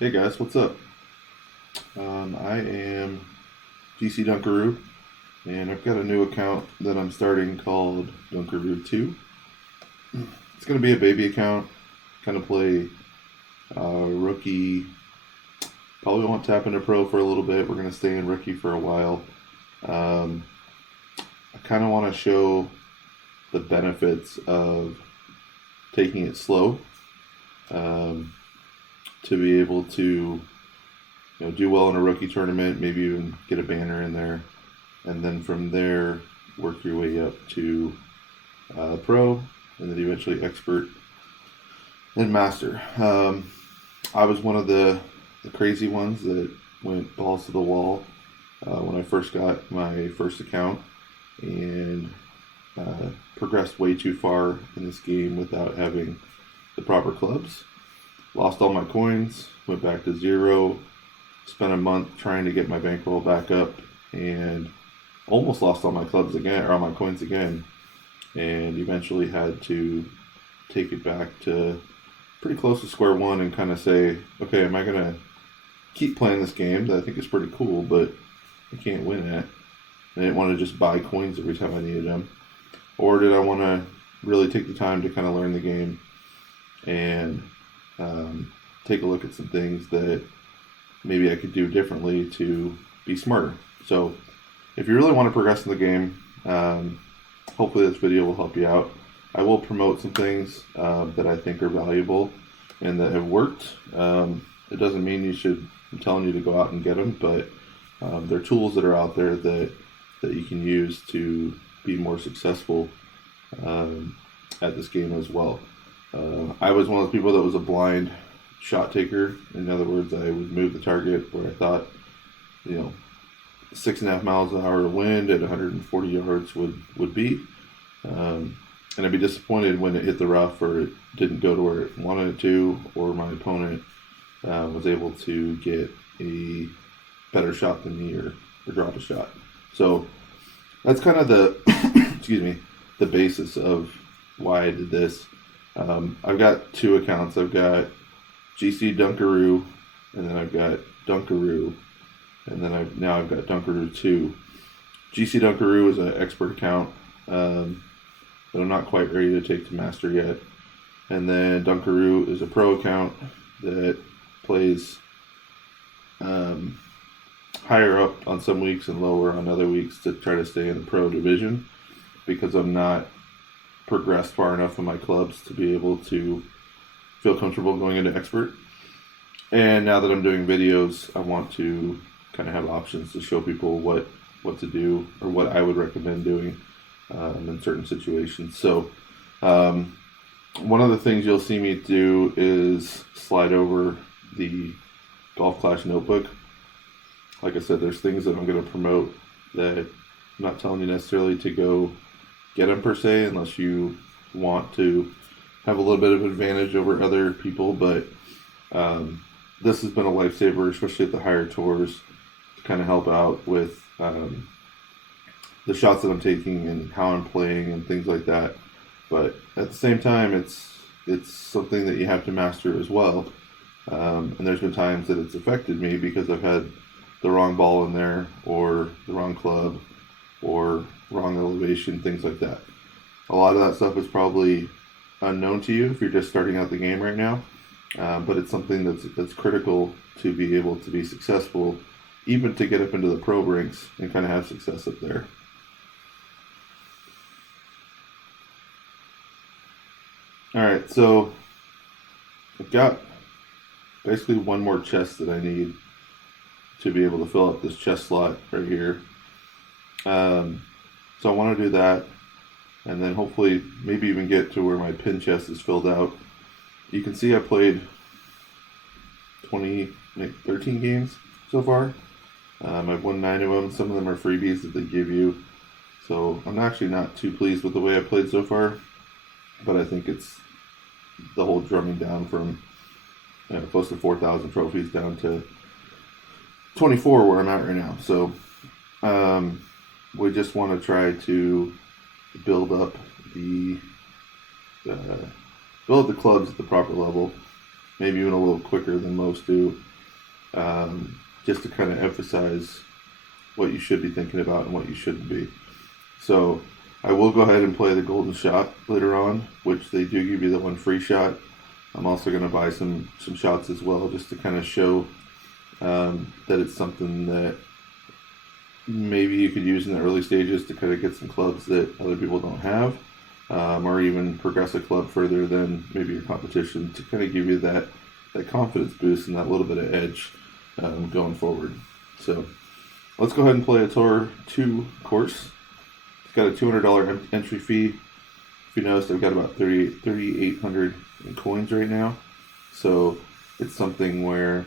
Hey guys, what's up? I am GC Dunkaroo, and I've got a new account that I'm starting called Dunkaroo 2. It's going to be a baby account, kind of play rookie. Probably won't tap into pro for a little bit. We're going to stay in rookie for a while. I kind of want to show the benefits of taking it slow, to be able to do well in a rookie tournament, maybe even get a banner in there, and then from there work your way up to pro, and then eventually expert and master. I was one of the crazy ones that went balls to the wall when I first got my first account, and progressed way too far in this game without having the proper clubs. Lost all my coins, went back to zero, spent a month trying to get my bankroll back up, and almost lost all my clubs again, or all my coins again, and eventually had to take it back to pretty close to square one and kind of say, okay, am I going to keep playing this game that I think is pretty cool, but I can't win at? I didn't want to just buy coins every time I needed them. Or did I want to really take the time to kind of learn the game and take a look at some things that maybe I could do differently to be smarter? So if you really want to progress in the game, hopefully this video will help you out. I will promote some things that I think are valuable and that have worked. It doesn't mean I'm telling you to go out and get them, but they're tools that are out there that you can use to be more successful at this game as well. I was one of those people that was a blind shot taker. In other words, I would move the target where I thought, 6.5 miles an hour wind at 140 yards would be. And I'd be disappointed when it hit the rough or it didn't go to where it wanted it to, or my opponent was able to get a better shot than me or drop a shot. So that's kind of the the basis of why I did this. I've got two accounts. I've got GC Dunkaroo, and then I've got Dunkaroo, and then I've got Dunkaroo 2. GC Dunkaroo is an expert account that I'm not quite ready to take to master yet. And then Dunkaroo is a pro account that plays higher up on some weeks and lower on other weeks to try to stay in the pro division, because I'm not progressed far enough in my clubs to be able to feel comfortable going into expert. And now that I'm doing videos, I want to kind of have options to show people what to do, or what I would recommend doing in certain situations. So one of the things you'll see me do is slide over the Golf Clash notebook. Like I said, there's things that I'm going to promote that I'm not telling you necessarily to go get them per se, unless you want to have a little bit of advantage over other people. But this has been a lifesaver, especially at the higher tours, to kind of help out with the shots that I'm taking and how I'm playing and things like that. But at the same time, it's something that you have to master as well. And there's been times that it's affected me because I've had the wrong ball in there, or the wrong club, or wrong elevation, things like that. A lot of that stuff is probably unknown to you if you're just starting out the game right now, but it's something that's critical to be able to be successful, even to get up into the pro ranks and kind of have success up there. Alright, so I've got basically one more chest that I need to be able to fill up this chest slot right here. So I want to do that, and then hopefully maybe even get to where my pin chest is filled out. You can see I played 13 games so far. I've won 9 of them. Some of them are freebies that they give you. So I'm actually not too pleased with the way I played so far, but I think it's the whole drumming down from close to 4,000 trophies down to 24 where I'm at right now. So we just want to try to build up the clubs at the proper level, maybe even a little quicker than most do, just to kind of emphasize what you should be thinking about and what you shouldn't be. So I will go ahead and play the golden shot later on, which they do give you the one free shot. I'm also going to buy some shots as well, just to kind of show that it's something that maybe you could use in the early stages to kind of get some clubs that other people don't have, or even progress a club further than maybe your competition, to kind of give you that confidence boost and that little bit of edge going forward. So let's go ahead and play a Tour 2 course. It's got a $200 entry fee. If you notice, I've got about 3,800 in coins right now. So it's something where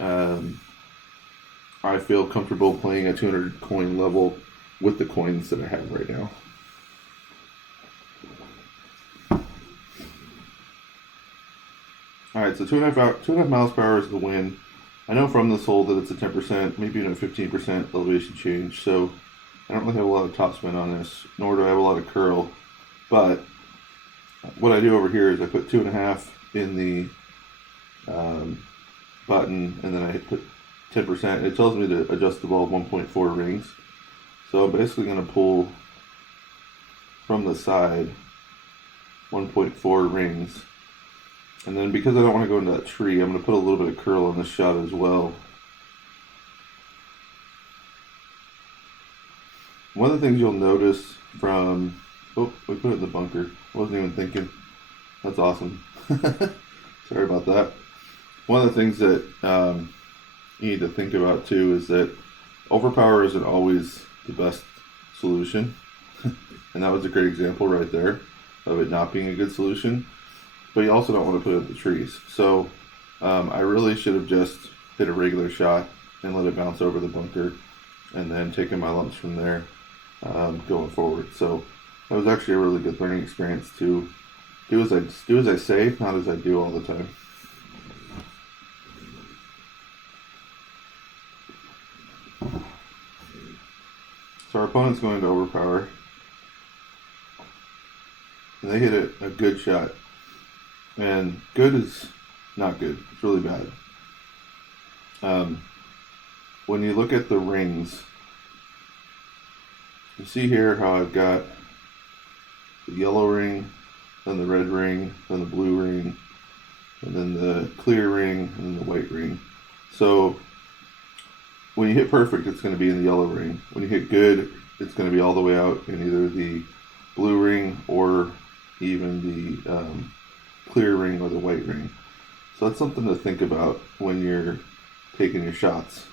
I feel comfortable playing a 200 coin level with the coins that I have right now. Alright, so 2.5 miles per hour is the wind. I know from this hole that it's a 10%, maybe even a 15% elevation change, so I don't really have a lot of topspin on this, nor do I have a lot of curl. But what I do over here is I put 2.5 in the button, and then I put 10%. It tells me to adjust the ball 1.4 rings. So I'm basically going to pull from the side 1.4 rings. And then because I don't want to go into that tree, I'm going to put a little bit of curl on this shot as well. One of the things you'll notice from... Oh, we put it in the bunker. I wasn't even thinking. That's awesome. Sorry about that. One of the things that you need to think about too is that overpower isn't always the best solution. And that was a great example right there of it not being a good solution. But you also don't want to put it in the trees. So I really should have just hit a regular shot and let it bounce over the bunker, and then taken my lumps from there going forward. So that was actually a really good learning experience to do as I say, not as I do all the time. So our opponent's going to overpower, and they hit a good shot. And good is not good. It's really bad. When you look at the rings, you see here how I've got the yellow ring, then the red ring, then the blue ring, and then the clear ring, and then the white ring. So when you hit perfect, it's going to be in the yellow ring. When you hit good, it's going to be all the way out in either the blue ring or even the clear ring or the white ring. So that's something to think about when you're taking your shots.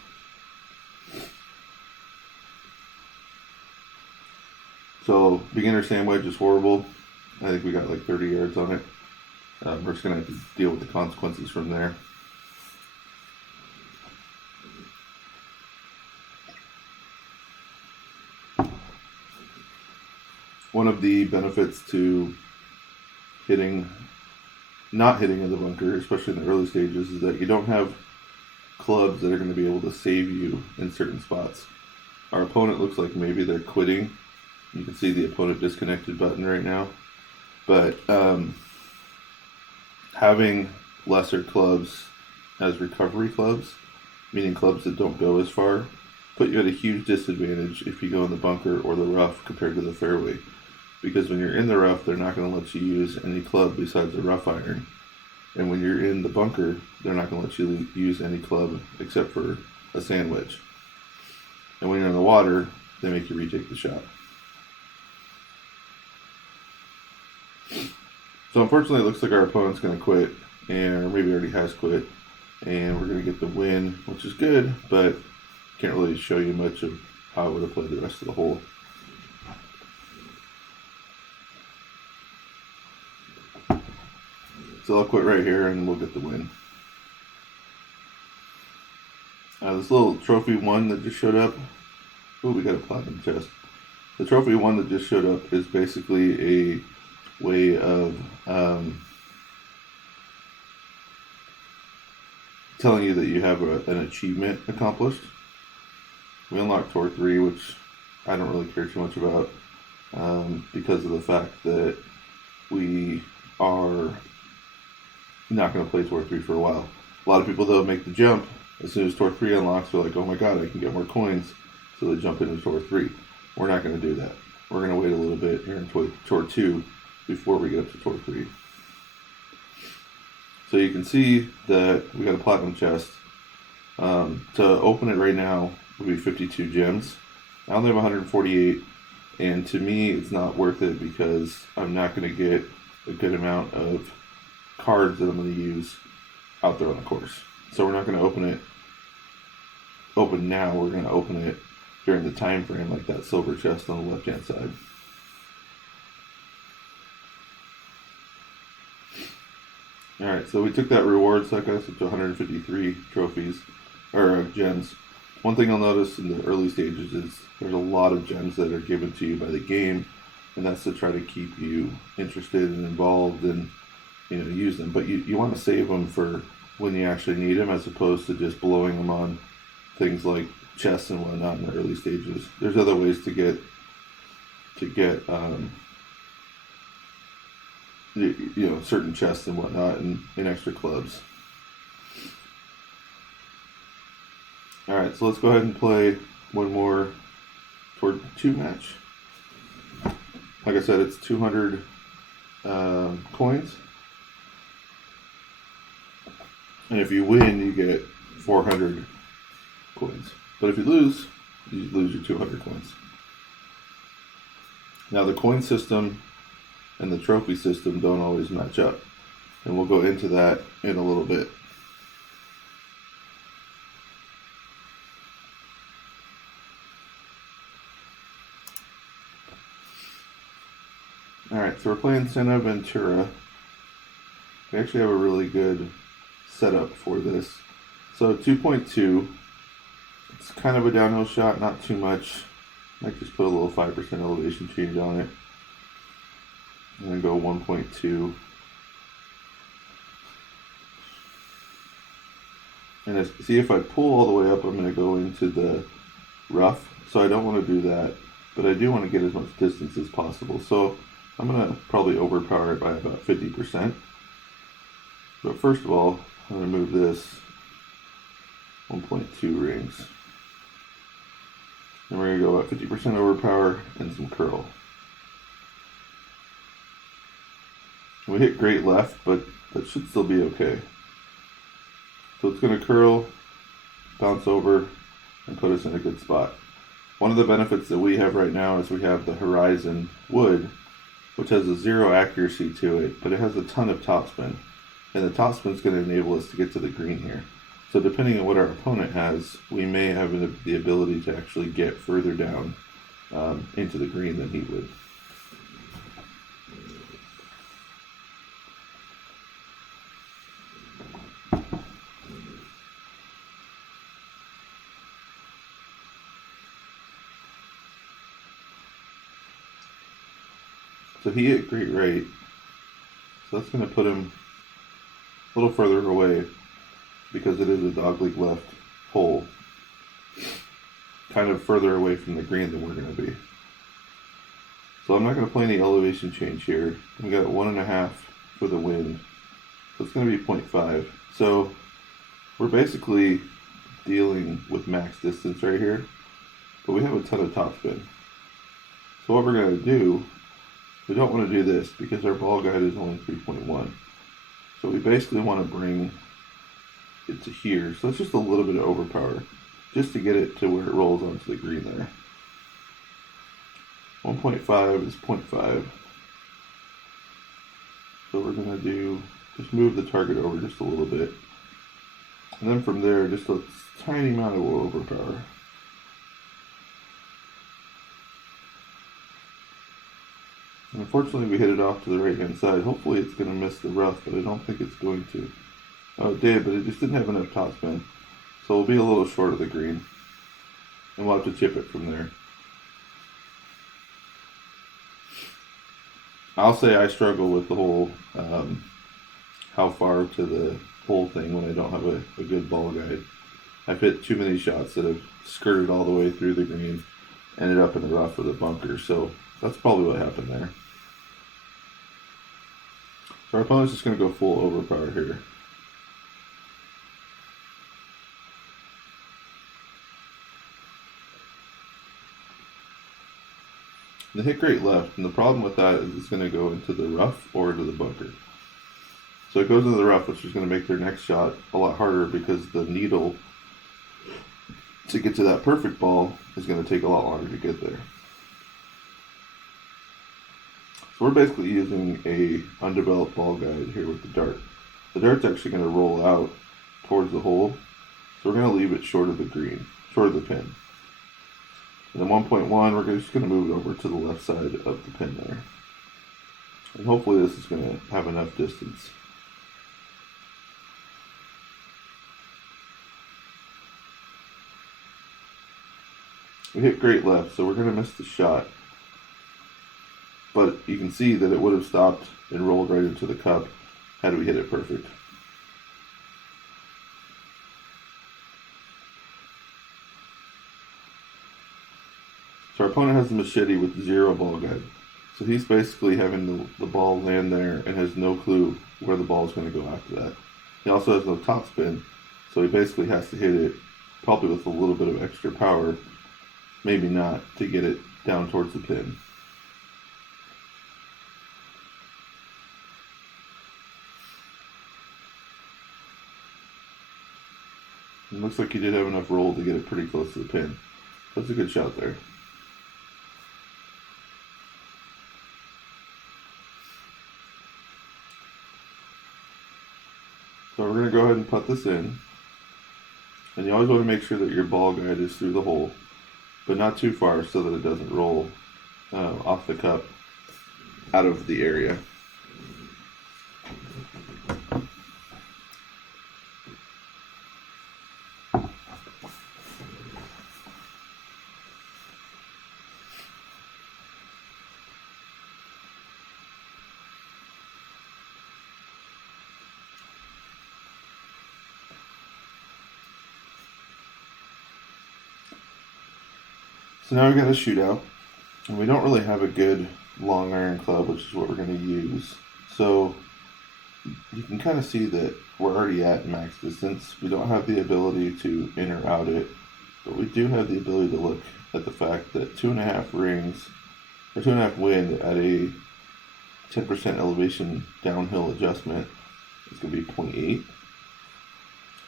So beginner sand wedge is horrible. I think we got like 30 yards on it. We're just going to have to deal with the consequences from there. One of the benefits to not hitting in the bunker, especially in the early stages, is that you don't have clubs that are going to be able to save you in certain spots. Our opponent looks like maybe they're quitting. You can see the opponent disconnected button right now. But having lesser clubs as recovery clubs, meaning clubs that don't go as far, put you at a huge disadvantage if you go in the bunker or the rough compared to the fairway. Because when you're in the rough, they're not going to let you use any club besides a rough iron. And when you're in the bunker, they're not going to let you use any club except for a sand wedge. And when you're in the water, they make you retake the shot. So unfortunately, it looks like our opponent's going to quit, or maybe already has quit. And we're going to get the win, which is good, but can't really show you much of how I would have played the rest of the hole. So I'll quit right here and we'll get the win. This little trophy one that just showed up. Oh, we got a platinum chest. The trophy one that just showed up is basically a way of telling you that you have an achievement accomplished. We unlocked Tour 3, which I don't really care too much about because of the fact that we are not going to play Tour 3 for a while. A lot of people, though, make the jump as soon as tour 3 unlocks, they're like, oh my god, I can get more coins, so they jump into tour 3. We're not going to do that. We're going to wait a little bit here in tour 2 before we get up to tour 3. So you can see that we got a platinum chest. To open it right now would be 52 gems. I only have 148, and to me it's not worth it because I'm not going to get a good amount of cards that I'm going to use out there on the course. So we're not going to open now. We're going to open it during the time frame, like that silver chest on the left hand side. Alright, so we took that reward, so that got us up to 153 trophies, or gems. One thing I'll notice in the early stages is there's a lot of gems that are given to you by the game, and that's to try to keep you interested and involved and use them. But you want to save them for when you actually need them, as opposed to just blowing them on things like chests and whatnot in the early stages. There's other ways to get certain chests and whatnot in extra clubs. Alright, so let's go ahead and play one more Tour 2 match. Like I said, it's 200 coins. And if you win, you get 400 coins. But if you lose your 200 coins. Now the coin system and the trophy system don't always match up. And we'll go into that in a little bit. Alright, so we're playing Ventura. We actually have a really good setup for this. So 2.2, it's kind of a downhill shot, not too much. Might just put a little 5% elevation change on it. And then go 1.2. And see, if I pull all the way up, I'm going to go into the rough. So I don't want to do that, but I do want to get as much distance as possible. So I'm going to probably overpower it by about 50%. But first of all, I'm going to move this 1.2 rings. And we're going to go about 50% overpower and some curl. We hit great left, but that should still be okay. So it's going to curl, bounce over, and put us in a good spot. One of the benefits that we have right now is we have the Horizon wood, which has a 0 accuracy to it, but it has a ton of topspin. And the topspin is going to enable us to get to the green here. So depending on what our opponent has, we may have the ability to actually get further down into the green than he would. So he hit great rate. So that's going to put him a little further away because it is a dogleg left hole. Kind of further away from the green than we're going to be. So I'm not going to play any elevation change here. We got 1.5 for the wind. So it's going to be 0.5. So we're basically dealing with max distance right here. But we have a ton of topspin. So what we're going to do, we don't want to do this because our ball guide is only 3.1. So we basically want to bring it to here. So it's just a little bit of overpower just to get it to where it rolls onto the green there. 1.5 is 0.5. So we're going to do, just move the target over just a little bit. And then from there, just a tiny amount of overpower. And unfortunately, we hit it off to the right-hand side. Hopefully it's going to miss the rough, but I don't think it's going to. Oh, it did, but it just didn't have enough topspin. So we'll be a little short of the green. And we'll have to chip it from there. I'll say I struggle with the whole how far to the hole thing when I don't have a good ball guide. I've hit too many shots that have skirted all the way through the green, ended up in the rough with a bunker. So that's probably what happened there. So our opponent's just going to go full overpower here. They hit great left, and the problem with that is it's going to go into the rough or to the bunker. So it goes into the rough, which is going to make their next shot a lot harder because the needle to get to that perfect ball is going to take a lot longer to get there. So we're basically using a undeveloped ball guide here with the dart. The dart's actually going to roll out towards the hole, so we're going to leave it short of the green, short of the pin. And then 1.1, we're just going to move it over to the left side of the pin there. And hopefully this is going to have enough distance. We hit great left, so we're going to miss the shot. But you can see that it would have stopped and rolled right into the cup had we hit it perfect. So our opponent has a machete with 0 ball guide. So he's basically having the ball land there and has no clue where the ball is going to go after that. He also has no topspin, so he basically has to hit it probably with a little bit of extra power, maybe not, to get it down towards the pin. It looks like he did have enough roll to get it pretty close to the pin. That's a good shot there. So we're going to go ahead and put this in. And you always want to make sure that your ball guide is through the hole, but not too far so that it doesn't roll off the cup out of the area. So now we got a shootout, and we don't really have a good long iron club, which is what we're going to use. So you can kind of see that we're already at max distance. We don't have the ability to in or out it, but we do have the ability to look at the fact that 2.5 rings, or 2.5 wind at a 10% elevation downhill adjustment is going to be 0.8.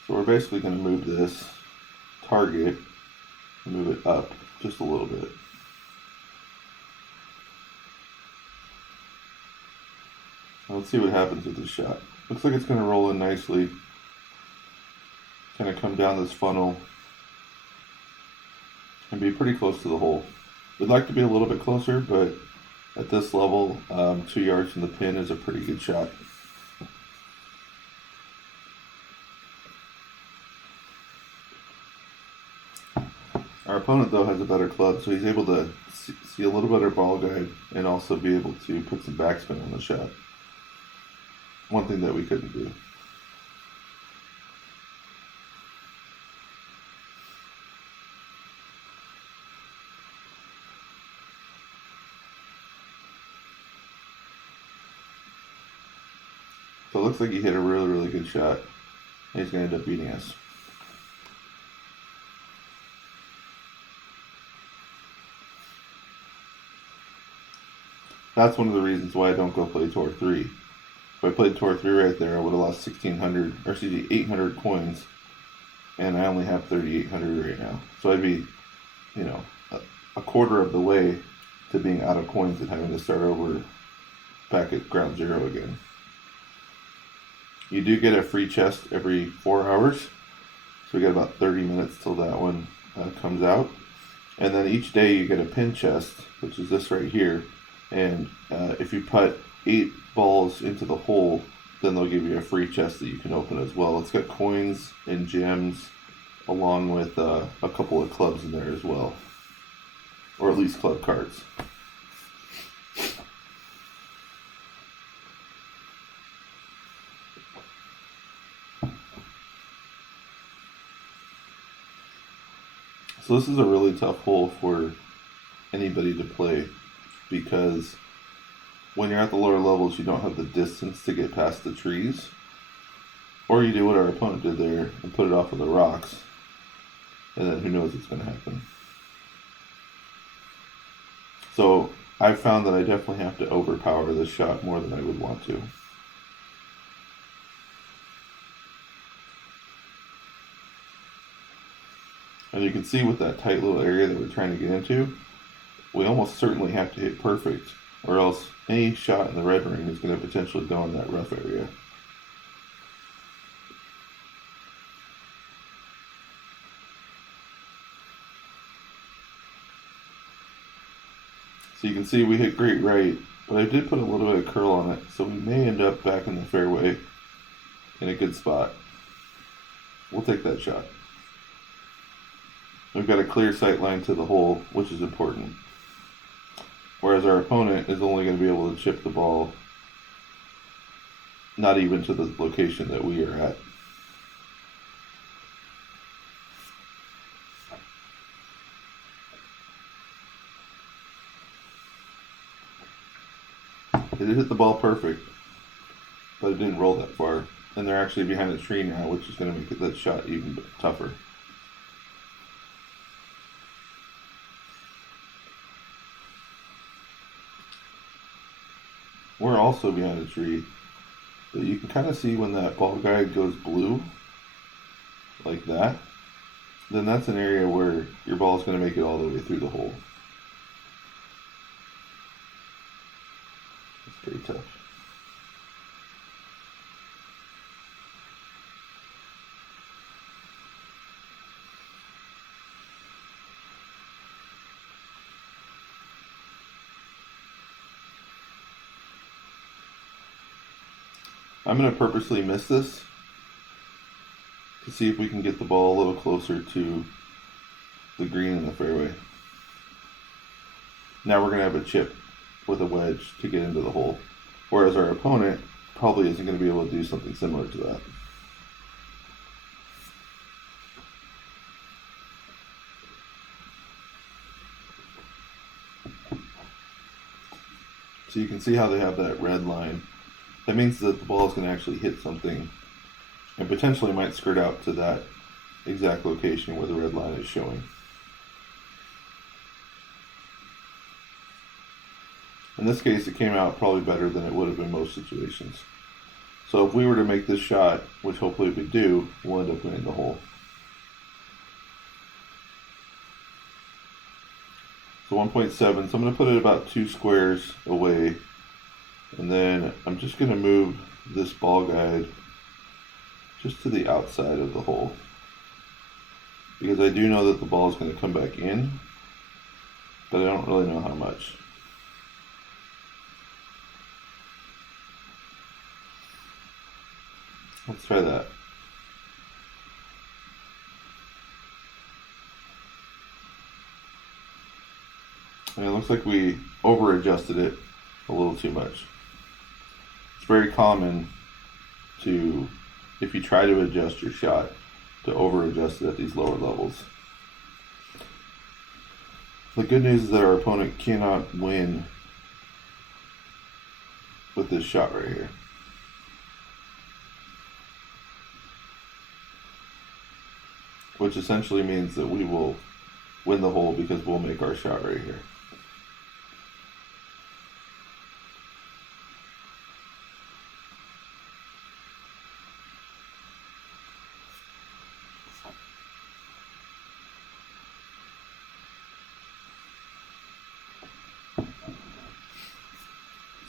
So we're basically going to move this target, move it up just a little bit. Let's see what happens with this shot. Looks like it's going to roll in nicely. Kind of come down this funnel and be pretty close to the hole. We'd like to be a little bit closer, but at this level, 2 yards from the pin is a pretty good shot. Our opponent, though, has a better club, so he's able to see a little better ball guide and also be able to put some backspin on the shot. One thing that we couldn't do. So it looks like he hit a really, really good shot. And he's going to end up beating us. That's one of the reasons why I don't go play Tour 3. If I played Tour 3 right there, I would have lost 800 coins, and I only have 3,800 right now. So I'd be, a quarter of the way to being out of coins and having to start over back at ground zero again. You do get a free chest every 4 hours, so we got about 30 minutes till that one comes out. And then each day you get a pin chest, which is this right here. And if you put 8 balls into the hole, then they'll give you a free chest that you can open as well. It's got coins and gems along with a couple of clubs in there as well. Or at least club cards. So this is a really tough hole for anybody to play, because when you're at the lower levels, you don't have the distance to get past the trees. Or you do what our opponent did there and put it off of the rocks, and then who knows what's going to happen. So I've found that I definitely have to overpower this shot more than I would want to. And you can see with that tight little area that we're trying to get into, we almost certainly have to hit perfect, or else any shot in the red ring is going to potentially go in that rough area. So you can see we hit great right, but I did put a little bit of curl on it, so we may end up back in the fairway in a good spot. We'll take that shot. We've got a clear sight line to the hole, which is important. Whereas our opponent is only going to be able to chip the ball not even to the location that we are at. It hit the ball perfect, but it didn't roll that far. And they're actually behind a tree now, which is going to make that shot even tougher. We're also behind a tree, but you can kind of see when that ball guide goes blue, like that, then that's an area where your ball is going to make it all the way through the hole. It's pretty tough. I'm going to purposely miss this to see if we can get the ball a little closer to the green in the fairway. Now we're going to have a chip with a wedge to get into the hole, whereas our opponent probably isn't going to be able to do something similar to that. So you can see how they have that red line. That means that the ball is going to actually hit something and potentially might skirt out to that exact location where the red line is showing. In this case, it came out probably better than it would have in most situations. So if we were to make this shot, which hopefully we do, we'll end up winning the hole. So 1.7, so I'm going to put it about 2 squares away. And then I'm just going to move this ball guide just to the outside of the hole, because I do know that the ball is going to come back in, but I don't really know how much. Let's try that. And it looks like we over adjusted it a little too much. It's very common to, if you try to adjust your shot, to over adjust it at these lower levels. The good news is that our opponent cannot win with this shot right here. Which essentially means that we will win the hole because we'll make our shot right here.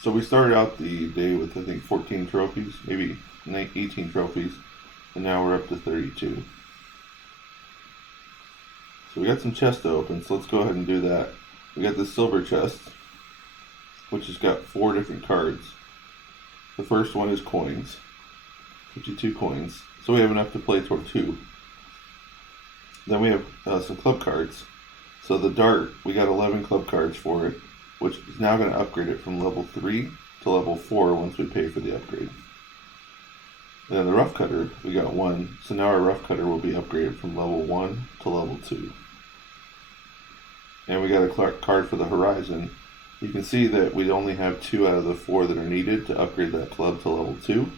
So we started out the day with, I think, 14 trophies, maybe 18 trophies, and now we're up to 32. So we got some chests to open, so let's go ahead and do that. We got this silver chest, which has got 4 different cards. The first one is coins, 52 coins, so we have enough to play toward 2. Then we have some club cards. So the dart, we got 11 club cards for it, which is now going to upgrade it from level 3 to level 4 once we pay for the upgrade. And then the rough cutter, we got 1, so now our rough cutter will be upgraded from level 1 to level 2. And we got a card for the horizon. You can see that we only have 2 out of the 4 that are needed to upgrade that club to level 2,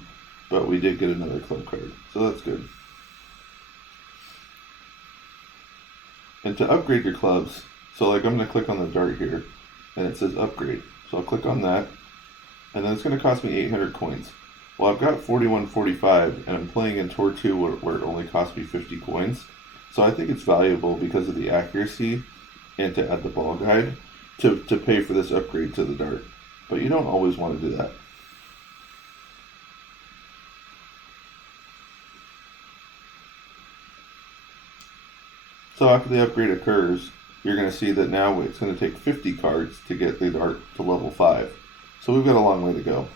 but we did get another club card, so that's good. And to upgrade your clubs, so like I'm going to click on the dart here, and it says upgrade. So I'll click on that, and then it's going to cost me 800 coins. Well, I've got 4145, and I'm playing in Tour 2 where it only cost me 50 coins. So I think it's valuable because of the accuracy and to add the ball guide to pay for this upgrade to the dart. But you don't always want to do that. So after the upgrade occurs, you're going to see that now it's going to take 50 cards to get the dart to level 5. So we've got a long way to go.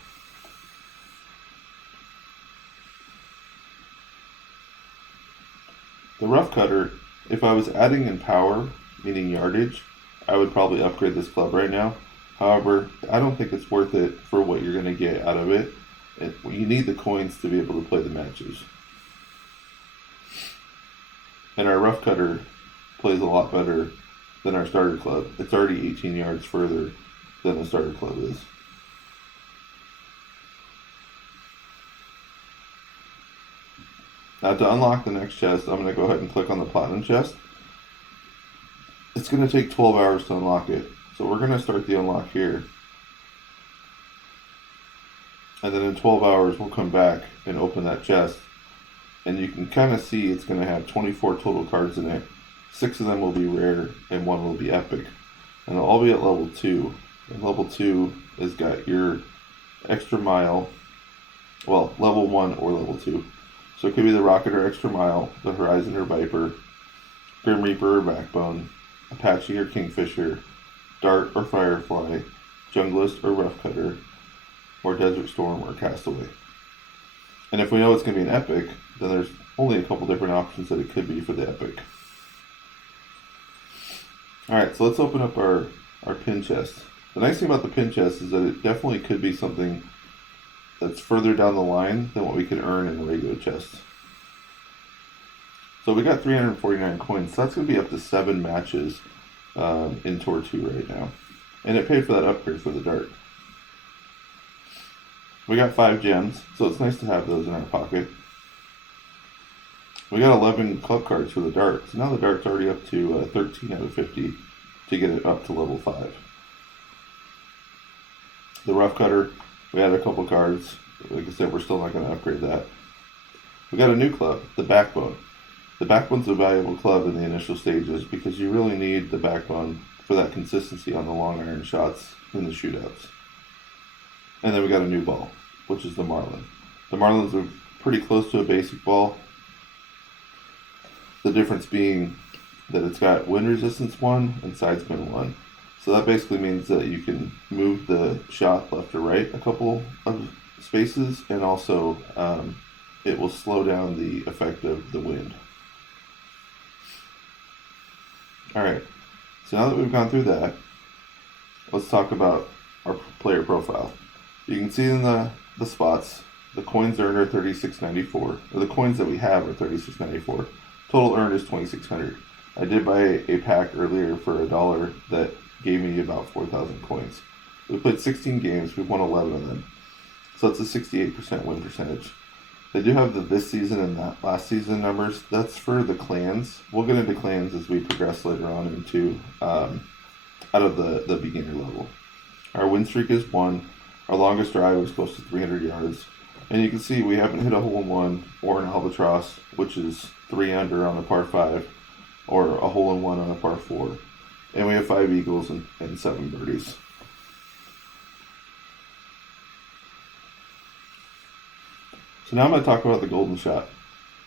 The rough cutter, if I was adding in power, meaning yardage, I would probably upgrade this club right now. However, I don't think it's worth it for what you're going to get out of it. You need the coins to be able to play the matches. And our rough cutter plays a lot better than our starter club. It's already 18 yards further than the starter club is. Now to unlock the next chest, I'm going to go ahead and click on the platinum chest. It's going to take 12 hours to unlock it. So we're going to start the unlock here. And then in 12 hours, we'll come back and open that chest. And you can kind of see it's going to have 24 total cards in it. 6 of them will be rare and 1 will be epic. And they'll all be at level 2. And level 2 has got your extra mile, well, level 1 or level 2. So it could be the Rocket or Extra Mile, the Horizon or Viper, Grim Reaper or Backbone, Apache or Kingfisher, Dart or Firefly, Junglist or Rough Cutter, or Desert Storm or Castaway. And if we know it's going to be an epic, then there's only a couple different options that it could be for the epic. Alright, so let's open up our pin chest. The nice thing about the pin chest is that it definitely could be something that's further down the line than what we can earn in a regular chest. So we got 349 coins, so that's going to be up to 7 matches in Tour 2 right now. And it paid for that upgrade for the dart. We got 5 gems, so it's nice to have those in our pocket. We got 11 club cards for the dart, so now the dart's already up to 13 out of 50 to get it up to level 5. The rough cutter, we had a couple cards. Like I said, we're still not going to upgrade that. We got a new club, the Backbone. The Backbone's a valuable club in the initial stages because you really need the Backbone for that consistency on the long iron shots in the shootouts. And then we got a new ball, which is the Marlin. The Marlins are pretty close to a basic ball. The difference being that it's got wind resistance 1 and side spin 1. So that basically means that you can move the shot left or right a couple of spaces, and also it will slow down the effect of the wind. Alright, so now that we've gone through that, let's talk about our player profile. You can see in the spots, the coins earned are 36.94, or the coins that we have are 36.94. Total earned is 2,600. I did buy a pack earlier for $1 that gave me about 4,000 coins. We played 16 games, we've won 11 of them. So it's a 68% win percentage. They do have the this season and that last season numbers. That's for the clans. We'll get into clans as we progress later on into out of the beginner level. Our win streak is 1. Our longest drive was close to 300 yards. And you can see we haven't hit a hole-in-one or an albatross, which is 3 under on a par 5, or a hole-in-one on a par 4. And we have 5 eagles and 7 birdies. So now I'm going to talk about the golden shot.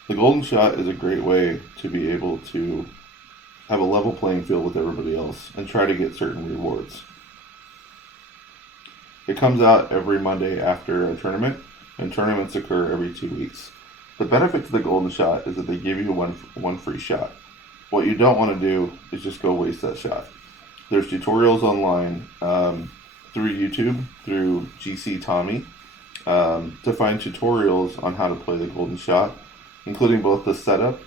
The golden shot is a great way to be able to have a level playing field with everybody else and try to get certain rewards. It comes out every Monday after a tournament, and tournaments occur every 2 weeks. The benefit to the golden shot is that they give you one free shot. What you don't want to do is just go waste that shot. There's tutorials online through YouTube, through GC Tommy, to find tutorials on how to play the golden shot, including both the setup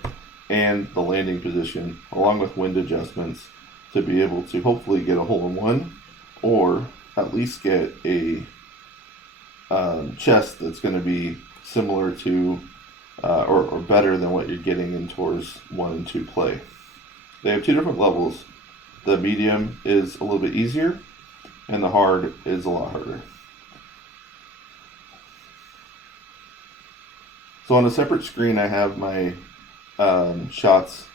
and the landing position, along with wind adjustments, to be able to hopefully get a hole-in-one, or at least get a chest that's going to be similar to or better than what you're getting in Tours 1 and 2 play. They have 2 different levels. The medium is a little bit easier, and the hard is a lot harder. So on a separate screen, I have my shots,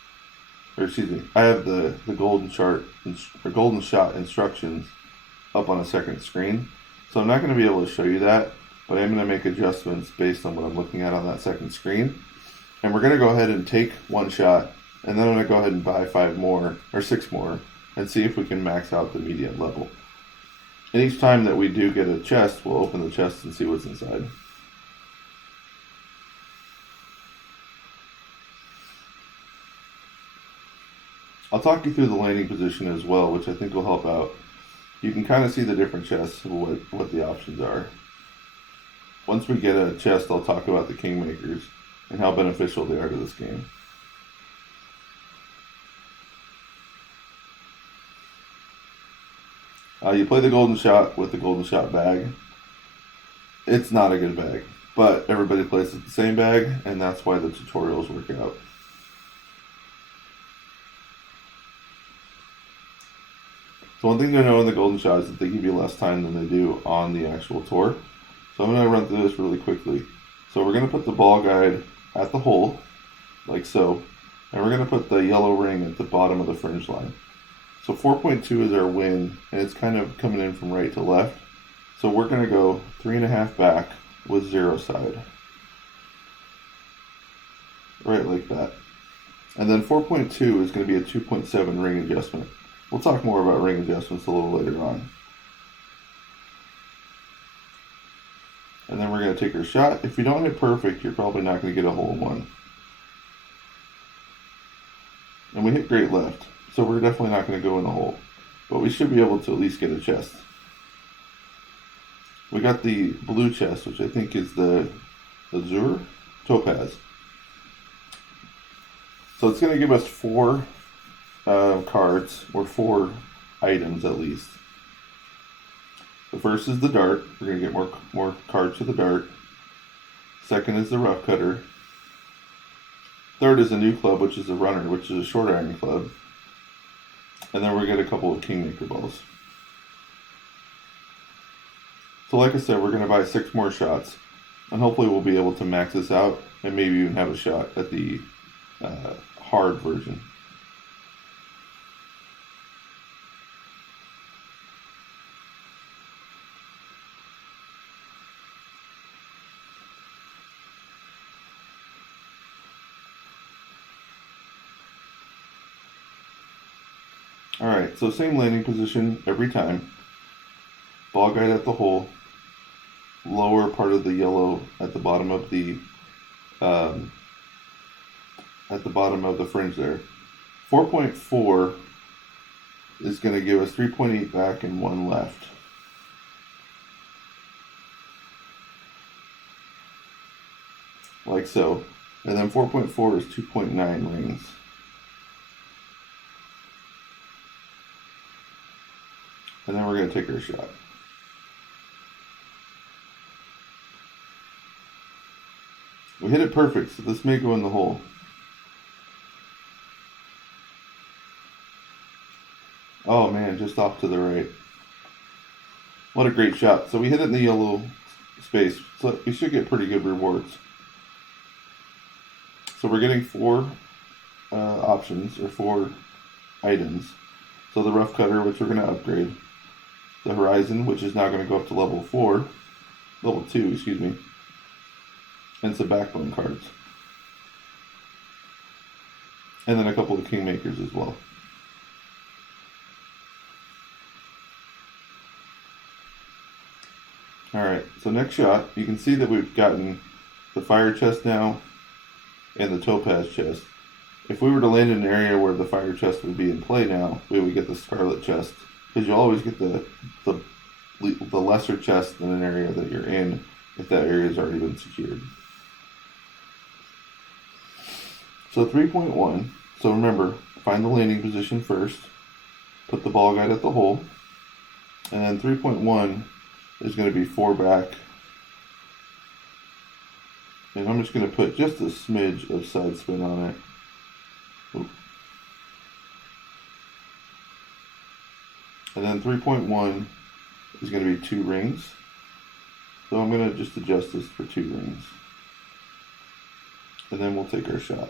or excuse me, I have the golden shot instructions up on a second screen. So I'm not going to be able to show you that, but I'm going to make adjustments based on what I'm looking at on that second screen. And we're going to go ahead and take one shot, and then I'm going to go ahead and buy 5 more or 6 more and see if we can max out the medium level. And each time that we do get a chest, we'll open the chest and see what's inside. I'll talk you through the landing position as well, which I think will help out. You can kind of see the different chests and what the options are. Once we get a chest, I'll talk about the kingmakers and how beneficial they are to this game. You play the golden shot with the golden shot bag. It's not a good bag, but everybody plays with the same bag, and that's why the tutorials work out. So one thing to know in the golden shot is that they give you less time than they do on the actual tour. So I'm going to run through this really quickly. So we're going to put the ball guide at the hole, like so, and we're going to put the yellow ring at the bottom of the fringe line. So 4.2 is our win, and it's kind of coming in from right to left. So we're going to go 3.5 back with 0 side. Right like that. And then 4.2 is going to be a 2.7 ring adjustment. We'll talk more about ring adjustments a little later on. And then we're going to take our shot. If you don't hit perfect, you're probably not going to get a hole in one. And we hit great left, so we're definitely not going to go in the hole. But we should be able to at least get a chest. We got the blue chest, which I think is the azure topaz. So it's going to give us 4 cards, or 4 items at least. The first is the dart. We're going to get more cards for the dart. Second is the rough cutter. Third is a new club, which is a runner, which is a short iron club. And then we're going to get a couple of kingmaker balls. So like I said, we're going to buy 6 more shots, and hopefully we'll be able to max this out and maybe even have a shot at the hard version. Alright, so same landing position every time. Ball guide at the hole. Lower part of the yellow at the bottom of the fringe there. 4.4 is going to give us 3.8 back and 1 left. Like so. And then 4.4 is 2.9 rings. And then we're going to take our shot. We hit it perfect, so this may go in the hole. Oh man, just off to the right. What a great shot. So we hit it in the yellow space, so we should get pretty good rewards. So we're getting 4 options, or 4 items. So the rough cutter, which we're going to upgrade. The horizon, which is now going to go up to level 2, excuse me. And some backbone cards. And then a couple of kingmakers as well. Alright, so next shot, you can see that we've gotten the fire chest now and the topaz chest. If we were to land in an area where the fire chest would be in play now, we would get the scarlet chest. Because you'll always get the lesser chest in an area that you're in if that area has already been secured. So 3.1, so remember, find the landing position first, put the ball guide at the hole, and then 3.1 is going to be 4 back. And I'm just going to put just a smidge of side spin on it. Oop. And then 3.1 is going to be 2 rings. So I'm going to just adjust this for 2 rings. And then we'll take our shot.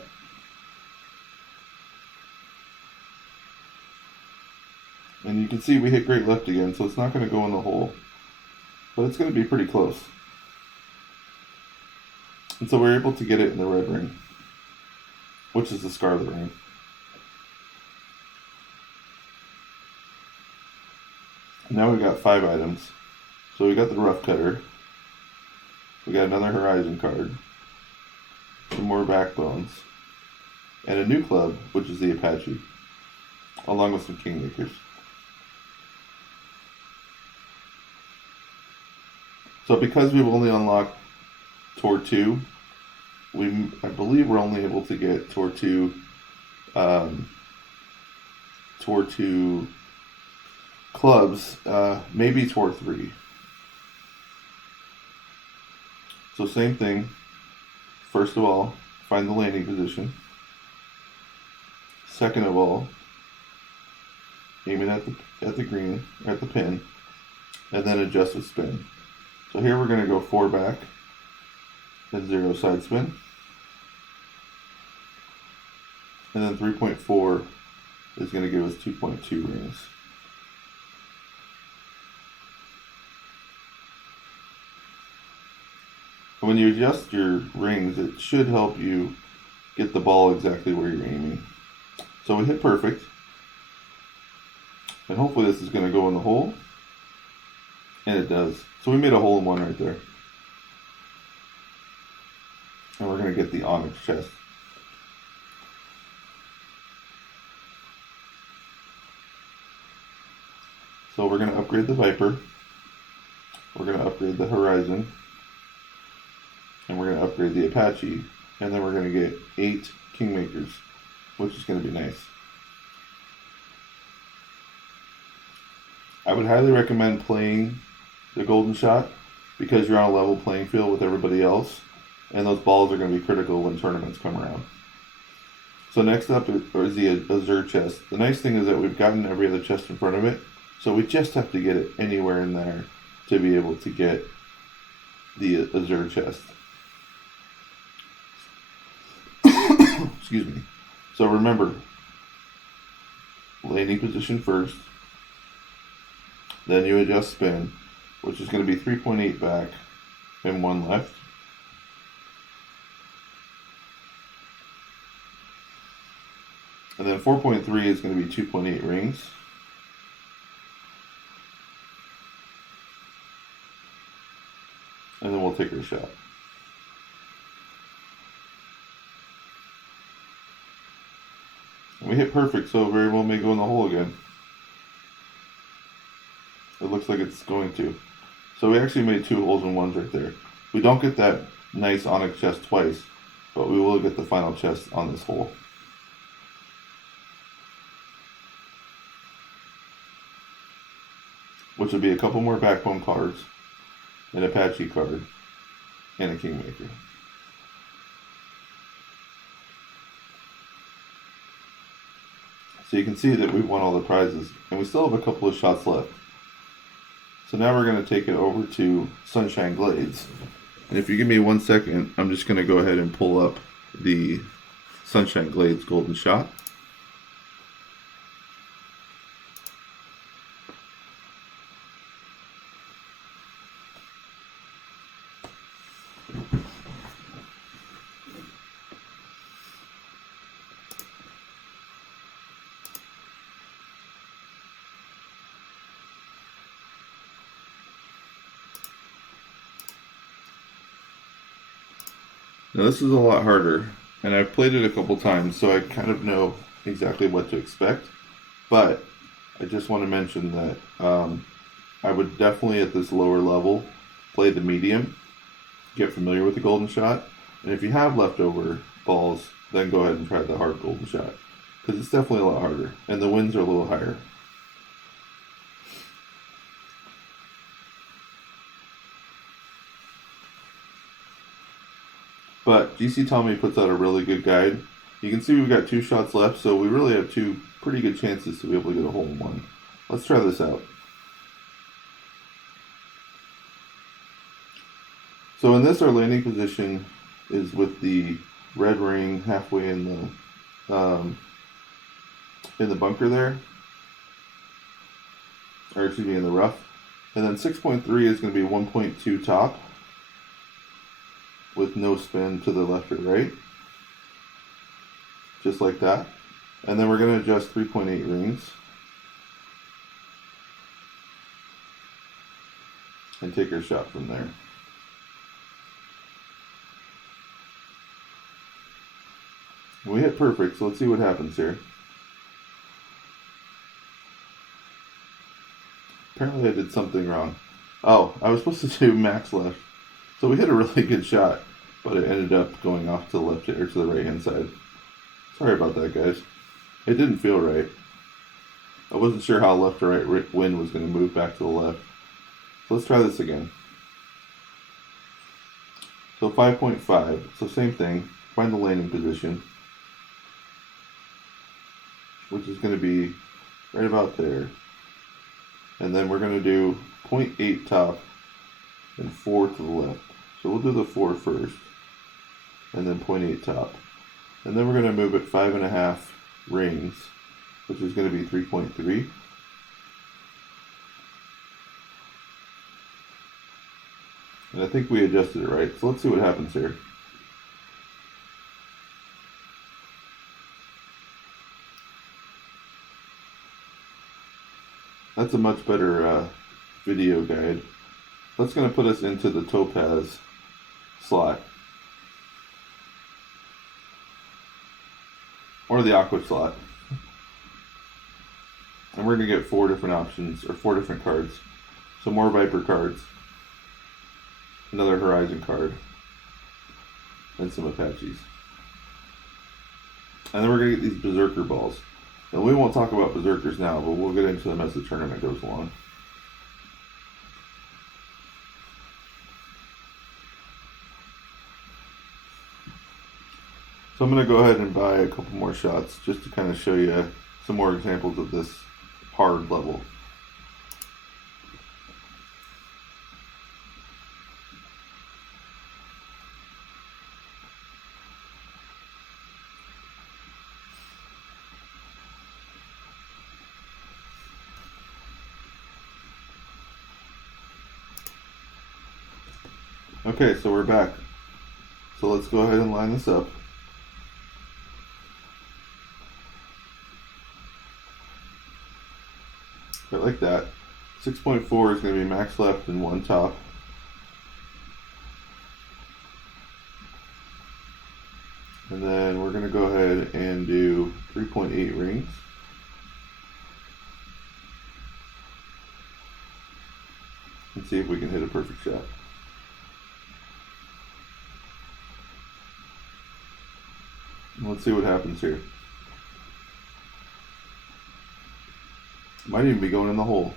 And you can see we hit great left again, so it's not going to go in the hole. But it's going to be pretty close. And so we're able to get it in the red ring, which is the scarlet ring. Now we've got 5 items. So we got the rough cutter. We got another horizon card. Some more backbones. And a new club, which is the Apache. Along with some kingmakers. So because we've only unlocked Tour 2, I believe we're only able to get Tour 2 clubs, maybe Tour 3. So same thing. First of all, find the landing position. Second of all, aim it at the green, at the pin, and then adjust the spin. So here we're going to go 4 back and 0 side spin. And then 3.4 is going to give us 2.2 rings. When you adjust your rings, it should help you get the ball exactly where you're aiming. So we hit perfect. And hopefully this is going to go in the hole. And it does. So we made a hole in one right there. And we're going to get the onyx chest. So we're going to upgrade the Viper. We're going to upgrade the Horizon. And we're going to upgrade the Apache. And then we're going to get 8 Kingmakers, which is going to be nice. I would highly recommend playing the golden shot because you're on a level playing field with everybody else. And those balls are going to be critical when tournaments come around. So next up is the Azure chest. The nice thing is that we've gotten every other chest in front of it. So we just have to get it anywhere in there to be able to get the Azure chest. Excuse me. So remember, landing position first. Then you adjust spin, which is going to be 3.8 back and 1 left. And then 4.3 is going to be 2.8 rings. And then we'll take our shot. And we hit perfect, so very well may go in the hole again. It looks like it's going to. So we actually made 2 holes in ones right there. We don't get that nice onyx chest twice, but we will get the final chest on this hole. Which will be a couple more backbone cards, an Apache card, and a Kingmaker. So you can see that we've won all the prizes, and we still have a couple of shots left. So now we're going to take it over to Sunshine Glades. And if you give me 1 second, I'm just going to go ahead and pull up the Sunshine Glades golden shot. Now this is a lot harder, and I've played it a couple times, so I kind of know exactly what to expect. But I just want to mention that I would definitely at this lower level play the medium, get familiar with the golden shot, and if you have leftover balls, then go ahead and try the hard golden shot, because it's definitely a lot harder, and the wins are a little higher. But GC Tommy puts out a really good guide. You can see we've got 2 shots left, so we really have 2 pretty good chances to be able to get a hole in one. Let's try this out. So in this, our landing position is with the red ring halfway in the bunker there, or excuse me, in the rough. And then 6.3 is going to be 1.2 top with no spin to the left or right, just like that. And then we're going to adjust 3.8 rings and take our shot from there. We hit perfect, so let's see what happens here. Apparently I did something wrong. Oh, I was supposed to do max left. So we hit a really good shot, but it ended up going off to the left or to the right hand side. Sorry about that, guys. It didn't feel right. I wasn't sure how left or right wind was going to move back to the left. So let's try this again. So 5.5, so same thing. Find the landing position, which is going to be right about there. And then we're going to do 0.8 top and 4 to the left. So we'll do the 4 first, and then 0.8 top. And then we're going to move it 5.5 rings, which is going to be 3.3. And I think we adjusted it right. So let's see what happens here. That's a much better video guide. That's going to put us into the topaz slot, or the aqua slot. And we're going to get 4 different options, or 4 different cards. So more Viper cards, another Horizon card, and some Apaches. And then we're going to get these Berserker balls. And we won't talk about Berserkers now, but we'll get into them as the tournament goes along. So I'm going to go ahead and buy a couple more shots just to kind of show you some more examples of this hard level. Okay, so we're back. So let's go ahead and line this up. Right like that. 6.4 is going to be max left and 1 top. And then we're going to go ahead and do 3.8 rings. And see if we can hit a perfect shot. Let's see what happens here. Might even be going in the hole.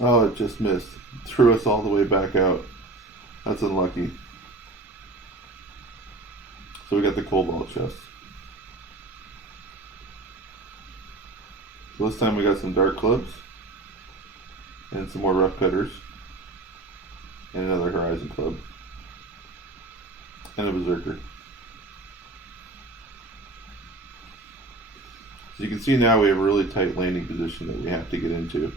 Oh, it just missed. Threw us all the way back out. That's unlucky. So we got the cobalt chest. So this time we got some dark clubs and some more rough cutters and another Horizon club and a Berserker. So you can see now we have a really tight landing position that we have to get into,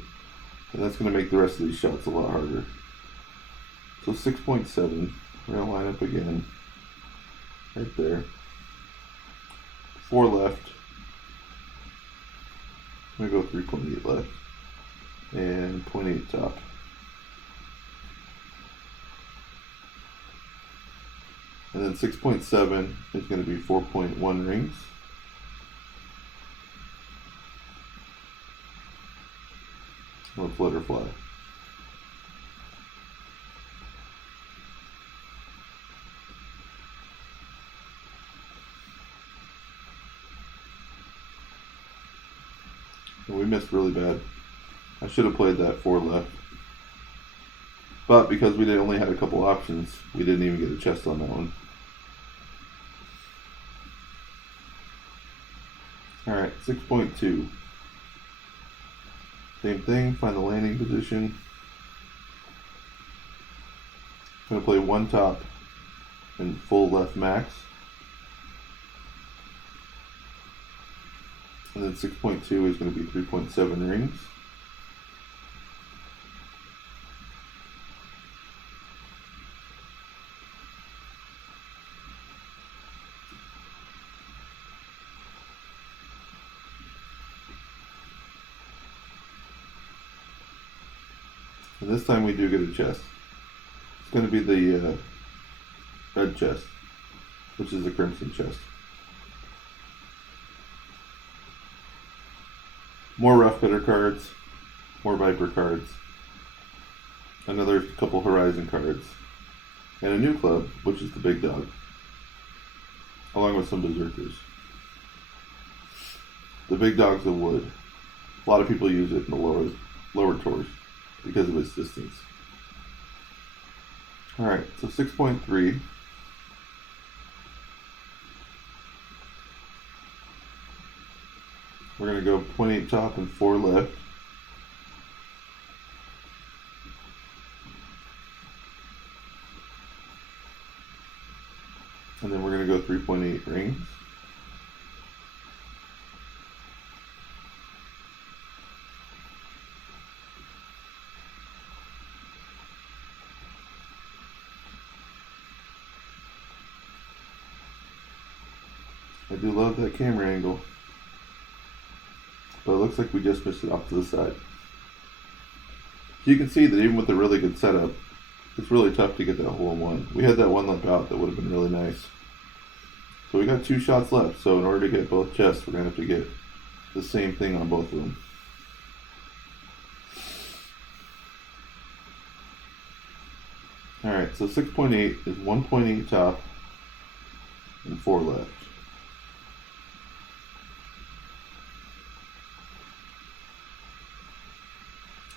and that's going to make the rest of these shots a lot harder. So 6.7, we're going to line up again right there. 4 left. I'm going to go 3.8 left and 0.8 top. And then 6.7 is going to be 4.1 rings. Let's let her fly. And we missed really bad. I should have played that 4 left. But because we only had a couple options, we didn't even get a chest on that one. Alright, 6.2. Same thing, find the landing position. going to play one top and full left max. And then 6.2 is going to be 3.7 rings. And this time we do get a chest. It's going to be the red chest, which is the crimson chest. More rough cutter cards, more viper cards, another couple horizon cards, and a new club, which is the big dog, along with some berserkers. The big dog's a wood. A lot of people use it in the lower tours because of its distance. Alright, so 6.3. We're going to go 0.8 top and 4 left. And then we're going to go 3.8 rings. I do love that camera angle, but it looks like we just missed it off to the side. You can see that even with a really good setup, it's really tough to get that hole in one. We had that one lip out that would have been really nice. So we got 2 shots left, so in order to get both chests, we're going to have to get the same thing on both of them. Alright, so 6.8 is 1.8 top and 4 left.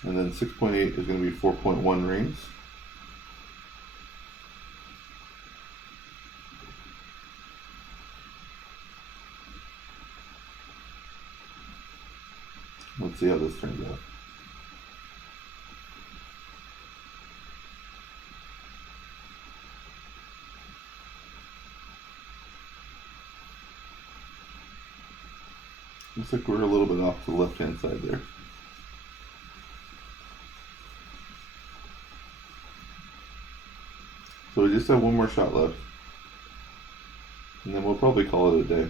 And then 6.8 is going to be 4.1 rings. Let's see how this turns out. Looks like we're a little bit off to the left-hand side there. So we just have one more shot left, and then we'll probably call it a day.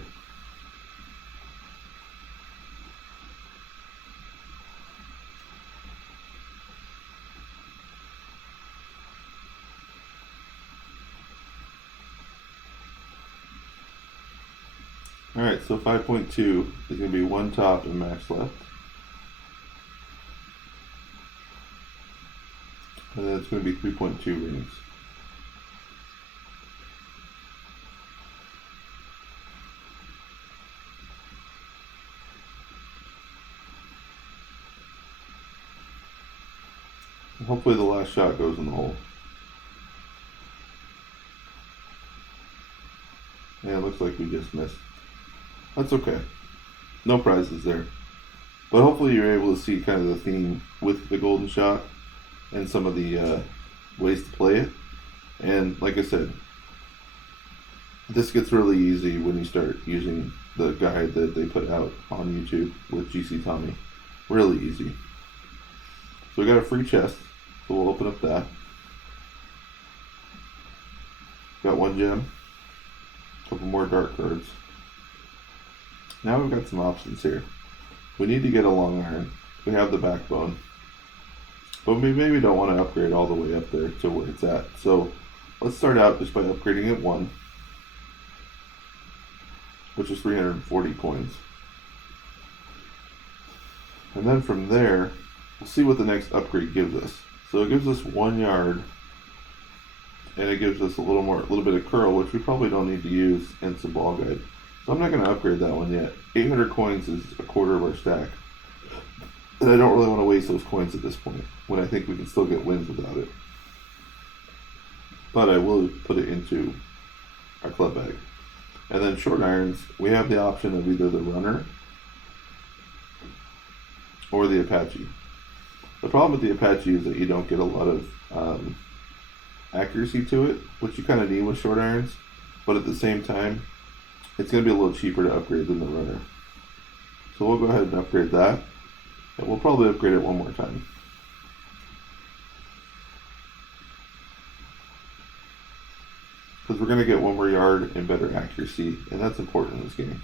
Alright, so 5.2 is going to be 1 top and max left. And then it's going to be 3.2 rings. Hopefully the last shot goes in the hole. Yeah, it looks like we just missed. That's okay. No prizes there. But hopefully you're able to see kind of the theme with the golden shot and some of the ways to play it. And like I said, this gets really easy when you start using the guide that they put out on YouTube with GC Tommy. Really easy. So we got a free chest. So we'll open up that. Got 1 gem, a couple more dark cards. Now we've got some options here. We need to get a long iron. We have the backbone. But we maybe don't want to upgrade all the way up there to where it's at. So let's start out just by upgrading it 1, which is 340 coins. And then from there, we'll see what the next upgrade gives us. So it gives us 1 yard, and it gives us a little bit of curl, which we probably don't need to use in some ball guide. So I'm not going to upgrade that one yet. 800 coins is a quarter of our stack, and I don't really want to waste those coins at this point, when I think we can still get wins without it. But I will put it into our club bag. And then short irons, we have the option of either the runner or the Apache. The problem with the Apache is that you don't get a lot of accuracy to it, which you kind of need with short irons, but at the same time, it's going to be a little cheaper to upgrade than the runner. So we'll go ahead and upgrade that, and we'll probably upgrade it one more time. Because we're going to get one more yard and better accuracy, and that's important in this game.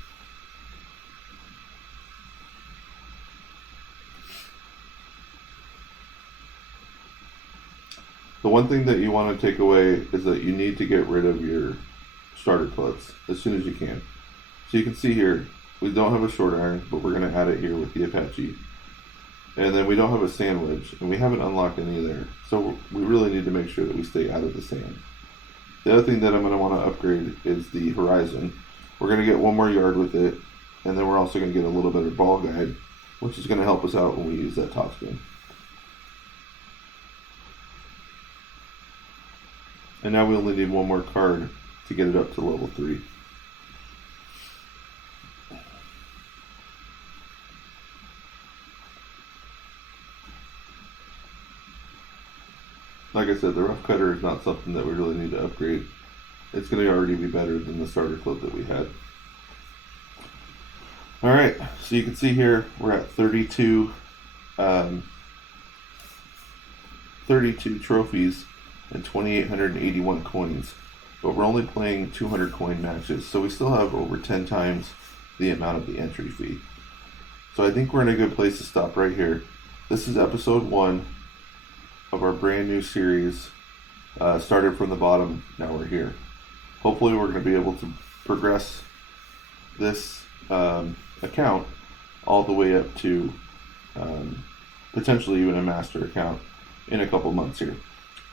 The one thing that you want to take away is that you need to get rid of your starter clubs as soon as you can. So you can see here, we don't have a short iron, but we're going to add it here with the Apache. And then we don't have a sand wedge, and we haven't unlocked any there. So we really need to make sure that we stay out of the sand. The other thing that I'm going to want to upgrade is the horizon. We're going to get one more yard with it, and then we're also going to get a little better ball guide, which is going to help us out when we use that topspin. And now we only need one more card to get it up to level 3. Like I said, the rough cutter is not something that we really need to upgrade. It's going to already be better than the starter club that we had. Alright, so you can see here we're at 32 trophies and 2,881 coins, but we're only playing 200 coin matches, so we still have over 10 times the amount of the entry fee. So I think we're in a good place to stop right here. This is episode 1 of our brand new series. Started from the bottom, now we're here. Hopefully we're going to be able to progress this account all the way up to potentially even a master account in a couple months here.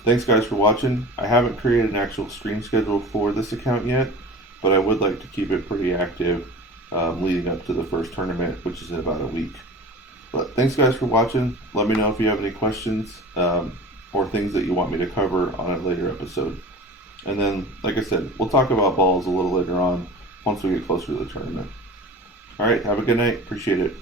Thanks guys for watching. I haven't created an actual stream schedule for this account yet, but I would like to keep it pretty active leading up to the first tournament, which is in about a week. But thanks guys for watching. Let me know if you have any questions or things that you want me to cover on a later episode. And then, like I said, we'll talk about balls a little later on once we get closer to the tournament. Alright, have a good night. Appreciate it.